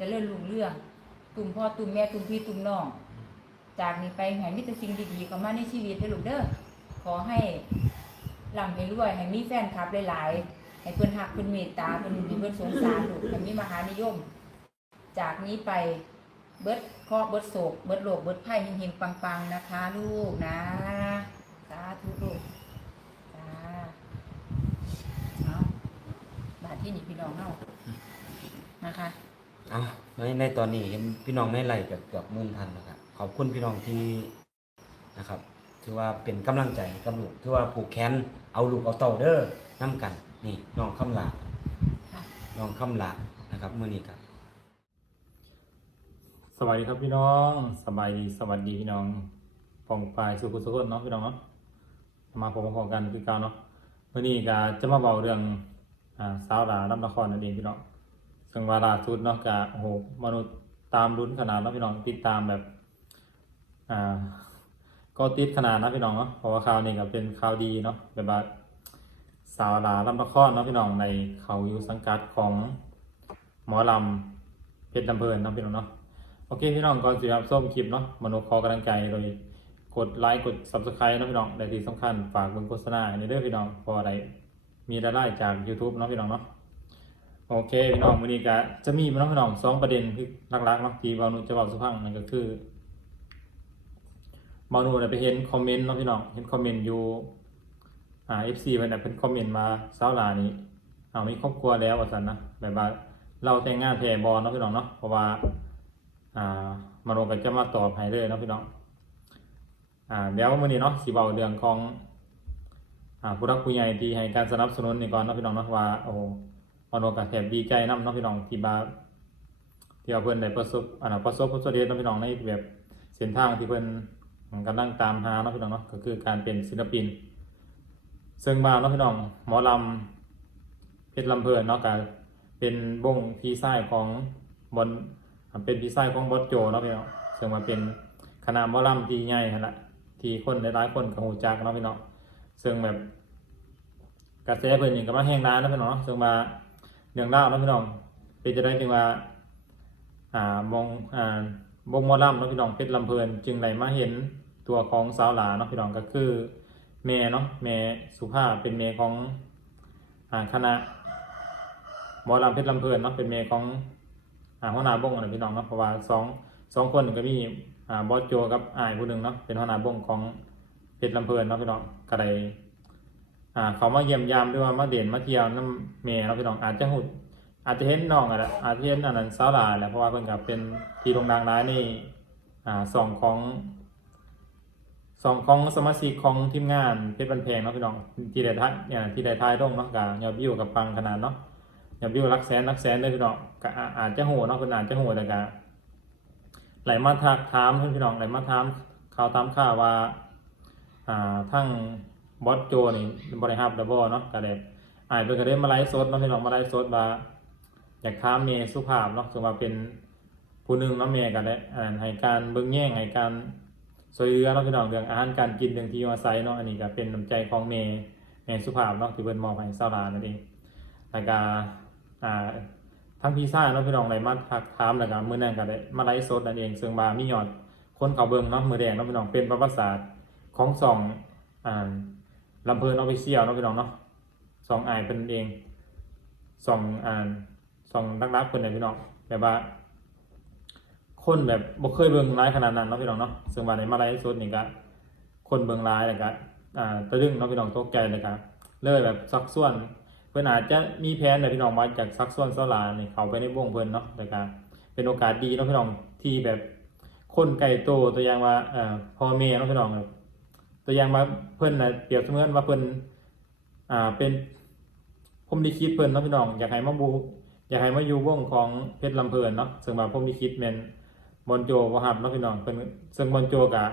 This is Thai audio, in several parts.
จะเลื่อนลุงเรื่องตุ่มพ่อตุ่มแม่ตุ่มพี่ตุ่มน้อง จากนี้ไปให้มีแต่สิ่งดีๆเข้ามาในชีวิตเด้อลูกเด้อขอให้ร่ำให้รวยให้มีแฟนคลับหลายๆให้เพิ่นหักเพิ่นเมตตาเพิ่นมีเพิ่นสงสารลูกให้มีมหานิยม จากนี้ไปเบิดเคราะห์เบิดโศกเบิดโลกเบิดไพ่เฮงๆปังๆนะคะ ลูกนะสาธุลูกจ้าเอาบาทที่นี่พี่น้องเฮานะคะ เอาในในตอนนี้เห็นพี่น้องในไลฟ์แบบเกือบหมื่นทันนะครับขอบคุณพี่น้องที่นะครับ ถือว่าเป็นกำลังใจกับลูกถือว่าผูกแขนเอาลูกเอาเต่าเด้อนํกัน นี่น้องคำลาค่ะน้องคำลานะครับเมื้อนี้ครับสวัสดีครับพี่น้องสบายดีสวัสดีพี่น้องปองปลายสุขุสุขนเนาะพี่น้องเนาะมาพบพอกันคือเก่าเนาะวันนี้ก็จะมาเบาเรื่องอ่าสาวหลาลำนครนั่นเองพี่น้อง ซึ่งว่าล่าสุดเนาะก็โอ้โหมนุษย์ตามลุ้นขนาดนะพี่น้องติดตามแบบอ่าก็ติดขนาดนะพี่น้องเนาะเพราะว่าข่าวนี้ก็เป็นข่าวดีเนาะแบบว่าสาวหลาลำนครเนาะพี่น้องในเขาอยู่สังกัดของหมอลำเพชรลำเพลินเนาะพี่น้องเนาะโอเคพี่น้องก่อนสิครับส้มคลิปเนาะมนุษย์ขอกำลังใจโดยกดไลค์กด subscribe เนาะพี่น้องแต่ที่สำคัญฝากเบิ่งโฆษณาอันนี้เด้อพี่น้องพออะไรมีรายได้จาก YouTube เนาะพี่น้องเนาะ โอเคพี่น้องวันนี้ก็จะมีเนาะพี่น้องสองประเด็นคือหลักๆเนาะที่บานุจะบอกสุพังนั่นก็คือบานุได้ไปเห็นคอมเมนต์เนาะพี่น้องเห็นคอมเมนต์อยู่อ่า FC เพิ่นน่ะเพิ่นคอมเมนต์มาสาลานี้เอามีครอบครัวแล้วว่าซั่นนะแบบว่าเราแต่งงานแพ้บ่เนาะพี่น้องเนาะเพราะว่าอ่ามาลงกันจะมาตอบให้เลยเนาะพี่น้องอ่าเดี๋ยวมื้อนี้เนาะสิเว้าเรื่องของอ่าผู้รักผู้ใหญ่ที่ให้การสนับสนุนนี่ก่อนเนาะพี่น้องเนาะว่าโอ้ โหมาลงกันแถบดีใจนํเนาะพี่น้องที่บาที่ว่าเพิ่อนได้ประสบอ่าประสบผลสำเร็จเนาะพี่น้องในแบบเส้นทางที่เพิ่อนกำลังตามหาเนาะพี่น้องเนาะก็คือการเป็นศิลปิน ซึ่งมาเนาะพี่น้องหมอลำเพชรลำเพลินเนาะก็เป็นวงพี่ชายของบอลมันเป็นพี่ชายของบอสโจเนาะพี่น้องซึ่งมันเป็นคณะหมอลำที่ใหญ่ขนาดที่คนหลายๆคนกับหูจักเนาะพี่น้องซึ่งแบบกระแสเพิ่อนนี่ก็มาแห้งนานเนาะพี่น้องเนาะซึ่งมา เรื่องราวเนาะพี่น้อง เป็นจะได้จึงว่า อ่ามองอ่าวงมอลำเนาะพี่น้องเพชรลำเพลินจึงได้มาเห็นตัวของสาวหลาเนาะพี่น้องก็คือแม่เนาะแม่สุภาพเป็นแม่ของอ่าคณะหมอลำเพชรลำเพลินเนาะเป็นแม่ของอ่าหัวหน้าบงอะไรพี่น้องเนาะเพราะว่าสองสองคนก็มีอ่าบอสโจกับอายผู้หนึ่งเนาะเป็นหัวหน้าบงของเพชรลำเพลินเนาะพี่น้องก็ได้ อ่าเขามาเยี่ยมยามด้วยว่ามาเด่นมาเที่ยวน้ำเมย์เนาะพี่น้องอาจจะหุดอาจจะเห็นน้องอะไรอาจจะเห็นอันนั้นสาวหลาแหละเพราะว่าเพิ่นกับเป็นที่โด่งดังร้ายในอ่าสองของสองของสมาชิกของทีมงานเพชรบันแพงเนาะพี่น้องที่ได้ท้ายเนี่ยที่ได้ทายร่งเนาะกับยอดวิวกับปังขนาดเนาะย่าวิวรักแสนรักแสนเลยพี่น้องก็อาอาจจะโหเนาะคนอาจจะโหแต่ก็ไหลมาทักถามเพื่อนพี่น้องไหลมาถามข่าวตามข่าวว่าอ่าทั้ง บอสโจนี่บริหารดับเบิลเนาะก็ได้อ่านเป็นกระเด็นมาไลฟ์สดเนาะพี่น้องมาไลฟ์สดว่าอยากถามเมย์สุภาพเนาะถือว่าเป็นผู้หนึ่งเนาะเมย์ก็ได้อ่านให้การเบิ่งแย่งให้การสวยเรือเนาะพี่น้องเรื่องอาหารการกินเรื่องที่อยู่อาศัยเนาะอันนี้ก็เป็นน้ำใจของเมย์เมย์สุภาพเนาะที่เพิ่นมอบให้สาวลานั่นเองแล้วก็อ่าทั้งพี่ซ่าเนาะพี่น้องได้มาทักถามแล้วก็มื้อนั้นก็ได้มาไลฟ์สดนั่นเองซึ่งบามียอดคนเขาเบิ่งเนาะมื้อแดงเนาะพี่น้องเป็นประวัติศาสตร์ของสองอ่า ลำเพลินออฟฟิเชียลเนาะพี่น้องเนาะสองอายเป็นเองสองอ่านสองนักรับเพิ่นพี่น้องแบบว่า คนแบบบ่เคยเบิ่งไลฟ์ขนาดนั้นเนาะพี่น้องเนาะซึ่งว่าในมาไลฟ์สดนี่ก็คนเบิ่งไลฟ์แล้วก็อ่าตะลึงเนาะพี่น้องตกใจเลยก็เลยแบบซักส่วนเพื่อนอาจจะมีแผนแต่พี่น้องมาจากซักซ้วนสลาเนี่ยเขาไปในวงเพิ่นเนาะแต่การเป็นโอกาสดีเนาะพี่น้องที่แบบคนไก่โตตัวอย่างว่าอ่อพ่อแม่เนาะพี่น้องแบบ ตัวอย่างว่าเพิ่อนน่ะเปรียบเสมือนว่าเพิ่อนอ่าเป็นผมไดีคิดเพิ่นเนาะพี่น้องอยากให้มาบูอยากให้มาอยู่วงของเพชรลำเพลินเนาะซึ่งว่าผมไดีคิดแมนบอลโจบ่ฮับเนาะพี่น้องเพิ่นซึ่งบอลโจกะ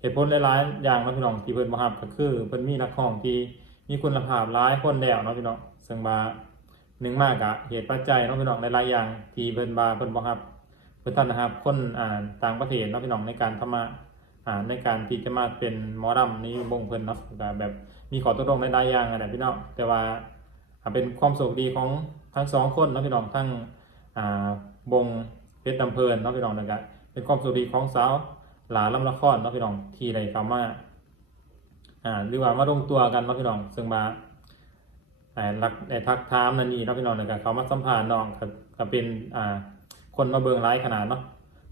เหตุผลหลายๆอย่างเนาะพี่น้องที่เพิ่นบ่ฮับก็คือเพิ่นมีนักร้องที่มีคุณภาพหลายคนแล้วเนาะพี่น้องซึ่งบาหนึ่งมากอะเหตุปัจจัยเนาะพี่น้องในหลายอย่างที่เพิ่นบาเพิ่นบ่ครับเพิ่นท่านนะครับคนอ่าต่างประเทศเนาะพี่น้องในการทำมาอ่า ในการที่จะมาเป็นมอรำนี่วงเพิ่นเนาะแบบมีขอตกลงในหลายอย่างอะไรพี่น้องแต่ว่าเป็นความโชคดีของทั้งสองคนนะพี่น้องทั้งบงเพชรดำเพลินนะพี่น้องนะครับเป็นความสุขดีของสาวหลาลำละครนะพี่น้องที่ได้เข้ามาอ่าหรือว่ามาลงตัวกันนาะพี่น้องซึ่งมาแต่รักแต่ทักทามนั่นนี่นะพี่น้องนะครับเขามาสัมภาษณ์น้องก็เป็นคนมาเบิงไลฟ์ขนาดเนาะ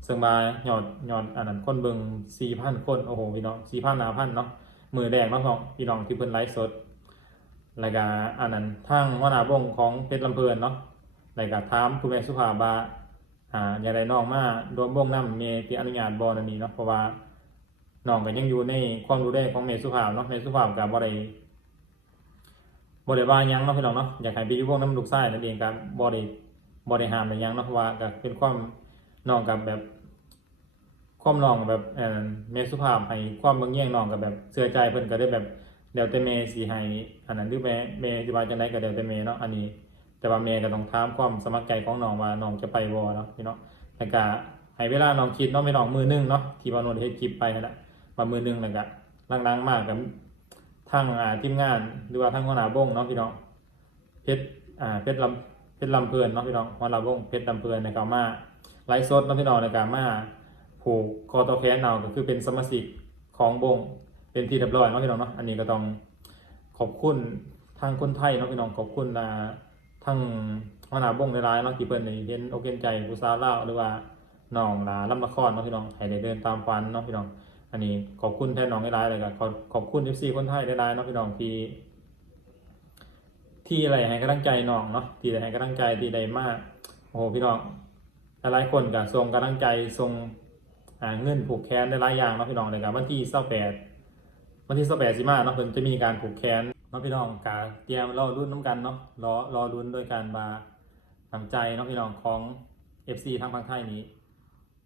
ซึ่งมาหยอดหยอดอันนั้นคนเบิงสี่พันคนโอ้โหพี่น้องสี่พันนาพันเนาะมือแดงเนาะพี่น้องพี่น้องที่เพิ่นไลฟ์สดรายการอันนั้นทางหัวหน้าวงของเพชรลำเพลินเนาะรายการถามคุณแม่สุภาบาอ่าอย่างไรน้องมาโดนวงน้ำเมที่อนุญาตบอนันนี้เนาะเพราะว่าน้องก็ยังอยู่ในความดูแลของเมสุภาพเนาะเมสุภาพกับบริบริวาหยังเนาะพี่น้องเนาะอยากให้ไปอยู่วงน้ำลูกไส้นั่นเองกับบริบริหารในยังเนาะเพราะว่าก็เป็นความ น้องกับแบบความน้องแบบเอ่อเมสุภาพให้ความเบิ่งแย่งน้องกับแบบเสื่อใจเพิ่นก็ได้แบบเดี๋ยวแต่เมสีให้อันนั้นหรือแม่เมย์ที่ว่าจังไดก็เดี๋ยวแต่เมเนาะอันนี้ แต่ว่าเมก็ต้องถามความสมัครใจของน้องว่าน้องจะไปบ่เนาะพี่เนาะแล้วก็ให้เวลาน้องคิดเนาะไม่น้องมือหนึงเนาะที่ว่าโนนเฮ็ดคลิปไปนั่นแหละว่ามือหนึงแล้วก็ลังๆมากกับทางอ่าทีมงานหรือว่าทางหัวหน้าบงเนาะพี่น้องเพชรอ่าเพชรลำเพชรลำเพลินเนาะพี่น้องหัวหน้าบงเพชรลำเพลินในกามา ไลฟ์สดเนาะพี่น้องในการมาผูกคอตอแขนเอาก็คือเป็นสมาชิกของบงเป็นที่เรียบร้อยเนาะพี่น้องเนาะอันนี้ก็ต้องขอบคุณทางคนไทยเนาะพี่น้องขอบคุณอ่าทั้งหัวนาบงในร้ายๆเนาะที่เพิ่นเห็นอกเห็นใจผู้สาวลาหรือว่าน้องลาลำละครเนาะพี่น้องให้ได้เดินตามฝันเนาะพี่น้อง อันนี้ขอบคุณแทนน้องในร้ายเลยก็ขอขอบคุณ FC คนไทยในร้ายๆเนาะพี่น้องที่ที่อะไรให้กำลังใจน้องเนาะที่อะได้ให้กำลังใจที่ได้มากโอ้โหพี่น้อง หลายคนก็ส่งกำลังใจส่งเงินผูกแขนได้หลายอย่างเนาะพี่น้องเลยครับวันที่28วันที่สแปดสิมาเนาะเพิ่นจะมีการผูกแขนเนาะพี่น้องกาเตรียมรอรุ่นน้ำกันเนาะรอรอรุ่นโดยการมาทำใจเนาะพี่น้องของ FC ทางฝั่งไทยนี้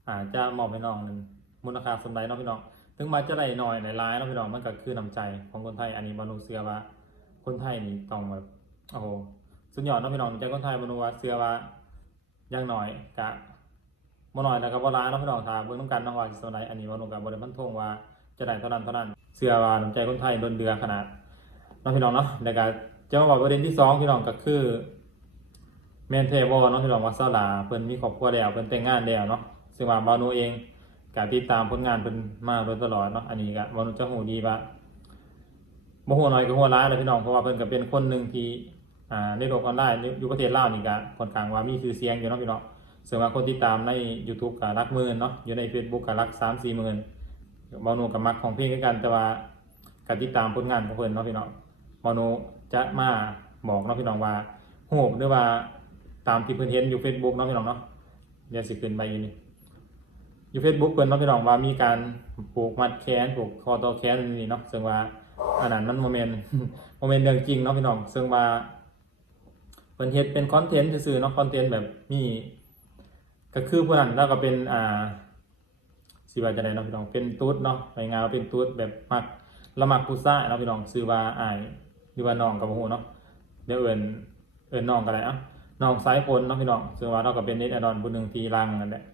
อาจจะมอบให้น้องหนึ่งมูลค่าสมไรเนาะพี่น้องถึงมาจะได้หน่อยในร้ายเนาะพี่น้องมันก็คือน้ำใจของคนไทยอันนี้บรรลุเสือว่าคนไทยนี่ต้องแบบโอ้โหสุดยอดเนาะพี่น้องใจคนไทยบรรลุว่าเสือว่า อยังหน่อยกะบ่หน่อยนะครับบ่ร้ายเนาะพี่น้องทางเบิ่งน้ำกันเนาะว่าสิสมไรอันนี้บรรลุกับบริพันธงว่าจะได้เท่านั้นเท่านั้นเสื้อว่าน้ำใจคนไทยโดนเดือขนาดน้องพี่น้องเนาะแล้วก็จะมาบอกประเด็นที่สองพี่น้องก็คือแมนเทบอเนาะพี่น้องว่าซาลาเพิ่นมีครอบครัวแล้วเพิ่นแต่งงานแล้วเนาะซึ่งว่าบาโนเองก็ติดตามผลงานเพิ่นมาโดยตลอดเนาะอันนี้ก็บาโนจะฮู้ดีว่าบ่ฮู้น้อยก็ฮู้หลายเลยพี่น้องเพราะว่าเพิ่นก็เป็นคนหนึ่งที่ อ่าในโลกออนไลน์อยู่ประเทศลาวนี่ก็ค่อนข้างว่ามีชื่อเสียงอยู่เนาะพี่น้องซึ่งว่าคนติดตามใน YouTube ก็หลักหมื่นเนาะอยู่ใน Facebook ก็หลัก3-4หมื่นบอนูกับมักของเพลงกันแต่ว่าการติดตามผลงานของเพิ่อนเนาะพี่น้องบอนูจะมาบอกเนาะพี่น้องว่าโหบหรือว่าตามที่เพิ่อนเห็นอยู่ Facebook เนาะพี่น้องเนาะเดี๋ยวสิขึ้นไปอยู่นี่อยู่ Facebook เพิ่อนเนาะพี่น้องว่ามีการปลูกมัดแขนปลูกคอต่อแขนนี่เนาะซึ่งว่าอันนั้นมันโมเมนต์โมเมนต์เรื่องจริงเนาะพี่น้องซึ่งว่า พิ่นเฮ็ดเป็นคอนเทนต์ซื่อๆเนาะคอนเทนต์แบบมีก็คือผู้นั้นแล้วก็เป็นอ่าสิว่าจะได้เนาะพี่น้องเป็นตุ๊ดเนาะไปงานว่าเป็นตุ๊ดแบบมักละมักผู้ซ่ายเนาะพี่น้องซื้อว่าอายหรือว่าน้องกับโมโหเนาะเดี๋ยวเอิญเอิญน้องกันเลยอะน้องสายฝนเนาะพี่น้องซึ่งว่าเราก็เป็นเน็ตไอดอลผู้หนึ่งทีรังนั่นแหละ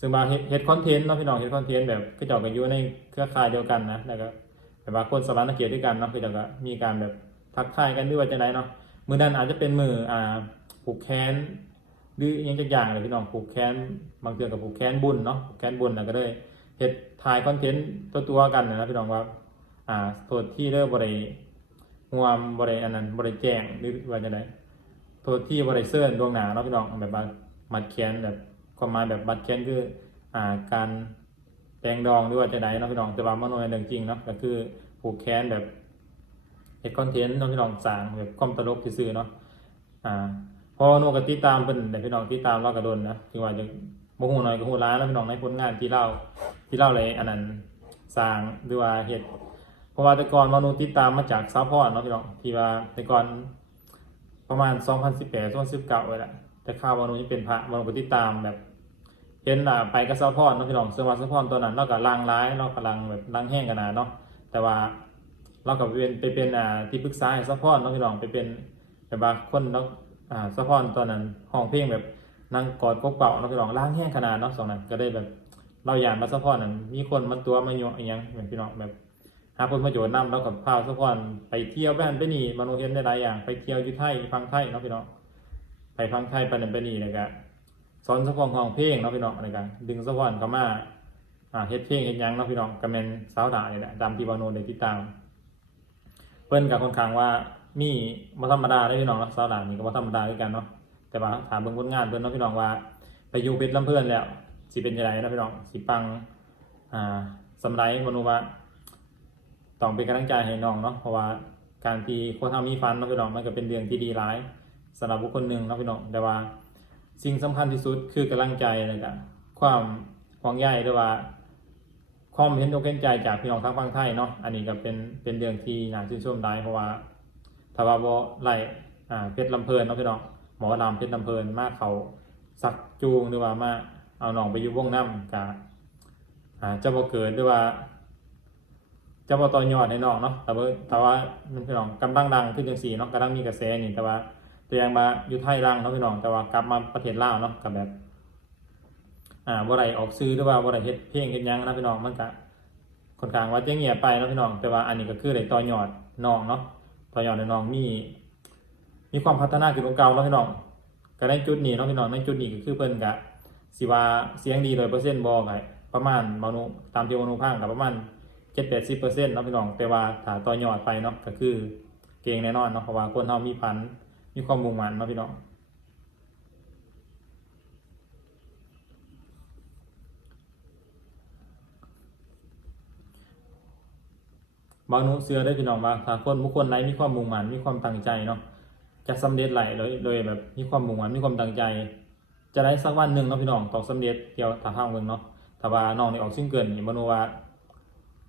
ซึ่งว่าเฮ็ดเฮ็ดคอนเทนต์เนาะพี่น้องเฮ็ดคอนเทนต์แบบคือเจ้าก็อยู่ในเครือข่ายเดียวกันนะแล้วก็แบบว่าคนสวรรค์เกียรติด้วยกันเนาะคือเจ้าก็มีการแบบทักทายกันด้วยว่าจะไหนเนาะ มือนั้นอาจจะเป็นมืออ่าผูกแขนหรือยังจะอย่างเลยพี่น้องผูกแขนบางเทื่อกับผูกแขนบุญเนาะผูกแขนบุญนะก็เลยเฮ็ดถ่ายคอนเทนต์ตัวตัวกันนะพี่น้องว่าอ่าโทษที่เริ่มบริงวมบริอันนั้นบริแจ้งหรือว่าจะไดโทษที่บริเซิร์นดวงหนาเนาะพี่น้องแบบว่ามัดแขนแบบความหมายแบบบัดแขนคืออ่าการแปลงดองหรือว่าจะไดเนาะพี่น้องแต่ว่ามันเป็นเรื่องจริงเนาะก็คือผูกแขนแบบ เฮ็ดคอนเทนต์เนาะพี่น้องสร้างแบบความตลกซื่อๆเนาะอ่าพอโนก็ติดตามเพิ่นได้พี่น้องติดตามเรากระโดนนะถึงว่าจะบ่ฮู้น้อยก็ฮู้หลายแล้วพี่น้องในผลงานที่เราที่เราเลยอันนั้นสร้างหรือว่าเฮ็ดเพราะว่าแต่ก่อนมโนติดตามมาจากซัพพอร์ตเนาะพี่น้องที่ว่าแต่ก่อนประมาณ 2018 2019ไว้แหละแต่ข่าวมโนยังเป็นพระมโนก็ติดตามแบบเห็นอ่าไปกับซัพพอร์ตเนาะพี่น้องซึ่งว่าซัพพอร์ตตัวนั้นเราก็ลังร้ายเรากำลังแบบลังแห้งกันนะเนาะแต่ว่า เราก็เป็นไปเป็นอ่าที่ปรึกษาให้ซัพพอร์ตเนาะพี่น้องไปเป็นแบบว่าคนเนาะอ่าสะพอนตอนนั้นห้องเพลงแบบนั่งกอดกกเป่าเนาะพี่น้องล้างแห้งขนาดเนาะสองนั้นก็ได้แบบเราอยากมาสะพอนนั้นมีคนมาตัวมาโยกอหยังเหมือนพี่น้องแบบหาคนมาโจดนำแล้วกับพาสะพอนไปเที่ยวแว่นไปนี่มโนเห็นได้หลายอย่างไปเที่ยวยุทไทยฟังไทยเนาะพี่น้องไปฟังไทยไปนั่นไปนี่เลยก็สอนสะพองห้องเพลงเนาะพี่น้องอะไรกันดึงสะพอนเข้ามาอ่าเฮ็ดเพลงเฮ็ดยังเนาะพี่น้องก็แม่นสาวดานี่แหละตามที่บาโนได้ติดตาม พิ่นก็ค่อนข้างว่ามีบ่ธรรมดาเด้พี่น้องเนาะสาวดานี่ก็บ่ธรรมดาด้วยกันเนาะแต่ว่าถามเบิ่งผลงานเพิ่นเนาะพี่น้องว่าไปอยู่เพชรลำเพิ่นแล้วสิเป็นจังไดเนะพี่น้องสิปังอ่าสำไรบ่รู้ว่าต้องเป็นกำลังใจให้น้องเนาะเพราะว่าการที่คนทำมีฟันเนาะพี่น้องมันก็เป็นเรื่องที่ดีร้ายสำหรับบุคคลหนึ่งเนาะพี่น้องแต่ว่าสิ่งสำคัญที่สุดคือกำลังใจนะครับความห่วงใยด้วยว่า ความเห็นอกเห็นใจจากพี่น้องทางฝั่งไทยเนาะอันนี้ก็เป็นเป็นเรื่องที่น่าชื่นชมได้เพราะว่าถ้าว่าบ่ไล่อ่าเพชรลำเพลินเนาะพี่น้องหมอลำเพชรลำเพลินมากเขาสักจูงหรือว่ามาเอาน้องไปอยู่วงน้ำกะอ่าจะบ่เกิดหรือว่าจะบ่ต่อยอดให้น้องเนาะแต่ว่าแต่ว่ามันพี่น้องกำลังดังขึ้นจังซี่เนาะกำลังมีกระแสนี่แต่ว่าแต่ยังมาอยู่ไทยดังเนาะพี่น้องแต่ว่ากลับมาประเทศลาวเนาะกับแบบ อ่าบ่ได้ออกซื้อหรือว่าบ่ได้เฮ็ดเพลงเฮ็ดยังนะพี่น้องมันก็ค่อนข้างว่าจะเงียบไปนะพี่น้อง แต่ว่าอันนี้ก็คือได้ต่อยอดน้องเนาะต่อยอดให้น้องมี มีความพัฒนาขึ้นกว่าเก่าเนาะพี่น้องก็ในจุดนี้เนาะพี่น้องในจุดนี้ก็คือเพิ่นก็สิว่าเสียงดี100%บ่ก็ประมาณมนุตามที่มนุพังก็ประมาณ7-80%เนาะพี่น้อง แต่ว่าถ้าต่อยอดไปเนาะก็คือเก่งแน่นอนเนาะเพราะว่าคนเฮามีพันมีความมุ่งมั่นเนาะพี่น้อง บางนุเสือได้พี่น้องว่าถ้าคนบุคคลไหนมีความมุ่งมั่นมีความตั้งใจเนาะจะสำเร็จไหลโดยโดยแบบมีความมุ่งมั่นมีความตั้งใจ จะได้สักวันหนึ่งเนาะพี่น้องต้องสำเร็จเกี่ยวทางทางเมืองเนาะถ้าว่าน้องนี่ออกซิ่งเกิลนี่บนว่า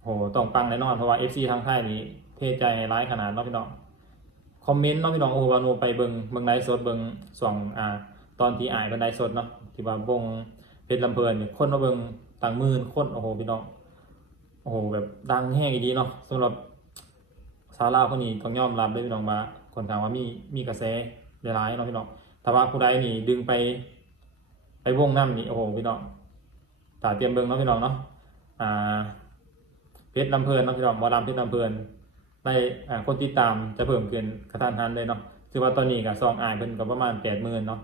โหต้องปังแน่นอนเพราะว่า FC ทางไทยนี่เทใจร้ายขนาดเนาะพี่น้องคอมเมนต์เนาะพี่น้องโอ้บานูไปเบิงเบิงไลฟ์สดเบิงส่องอ่าตอนที่อ่ายเป็นไลฟ์สดเนาะที่ว่าวงเพชรลำเพลินนี่คนมาเบิงต่างมื่นคนโอ้โหพี่น้อง โอ้โหแบบดังแห้งอีดีเนาะสำหรับซาร่าคนนี้ต้องยอมรับด้วยพี่น้องว่าคนทางว่ามีมีกระแสหลายๆเนาะพี่น้องถ้าว่าผู้ใดนี่ดึงไป ไปวงน้ำนี่โอ้โหพี่น้องตาเตรียมเบิ้งเนาะพี่น้องเนาะอ่าเพชรลำเพลินเนาะพี่น้องหมอลำเพชรลำเพลินได้อ่าคนติดตามจะเพิ่มขึ้นกระทันหันเลยเนาะถือว่าตอนนี้กับซองอ่านเพิ่นก็ประมาณแปดหมื่นเนาะ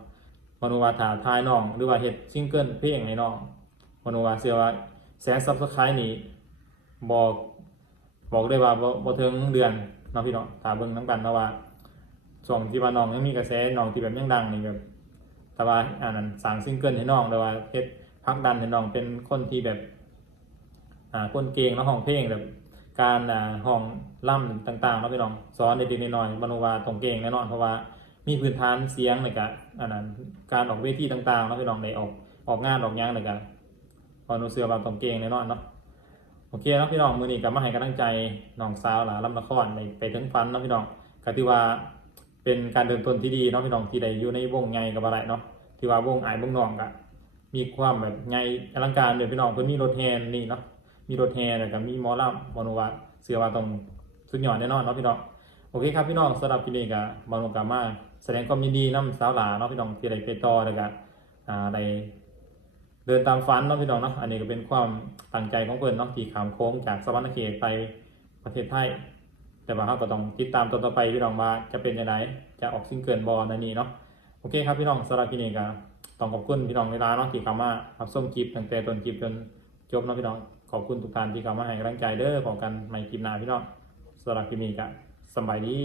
มโนวาถาทายน้อง หรือว่าเฮ็ดซิงเกิลเพลงให้น้องมโนวาเชื่อว่าแสนซับสไครต์นี่ บอกบอกได้ว่าบ่บ่ถึงเดือนเนาะพี่น้องถาเบิ่งน้ำกันเนาะว่าช่วงที่ว่าน้องยังมีกระแสน้องที่แบบยังดังนี่แบบแต่ว่าอันนั้นสร้างซิงเกิลให้น้องแต่ว่าเฮ็ดพักดันให้น้องเป็นคนที่แบบอ่าคนเก่งแล้วห้องเพลงแบบการอ่าห้องล่ำต่างๆเนาะพี่น้องสอนเด็กๆน้อยๆบรรวาตรงเก่งแน่นอนเพราะว่ามีพื้นฐานเสียงในการอันนั้นการออกเวทีต่างๆเนาะพี่น้องในออกออกงานออกหยังในการพอนูเสือว่าตรงเก่งแน่นอนเนาะ โอเคเนาะพี่น้องมือนี้ก็มาให้กำลังใจน้องสาวหลาลำนครในไปถึงฟันเนาะพี่น้องก็ถือว่าเป็นการเดินต้นที่ดีเนาะพี่น้องที่ได้อยู่ในวงไงกับอะไรเนาะที่ว่าวงไอ้ายวงน้องก็มีความแบบไงอลังการเลยพี่น้องเพิ่นมีรถแฮนนี่เนาะมีรถแฮนแล้วก็มีมอลำบอนวัตเสือว่าตรงสุดยอดแน่นอนเนาะพี่น้องโอเคครับพี่น้องสำหรับคลิปนี้ก็บอนุกามาแสดงความยินดีน้ำสาวหลาเนาะพี่น้องที่ได้ไปต่อแล้วก็อ่าได้ เดินตามฝันเนาะพี่น้องเนาะอันนี้ก็เป็นความตั้งใจของเพื่อนเนาะที่ขามโค้งจากสวรรค์เขตไปประเทศไทย แต่ว่าเราก็ต้องติดตามตอนต่อไปพี่น้องว่าจะเป็นยังไงจะออกซิงเกิลบอลในนี้เนาะโอเคครับพี่น้องสำหรับพี่นี่ก็ต้องขอบคุณพี่น้องเวลาเนาะที่เข้ามารับส้มคลิปตั้งแต่ต้นคลิปจนจบเนาะพี่น้องขอบคุณทุกท่านที่เข้ามาให้กำลังใจเด้อของกันใหม่คลิปหน้าพี่น้องสำหรับคลิปนี้ก็สบายดี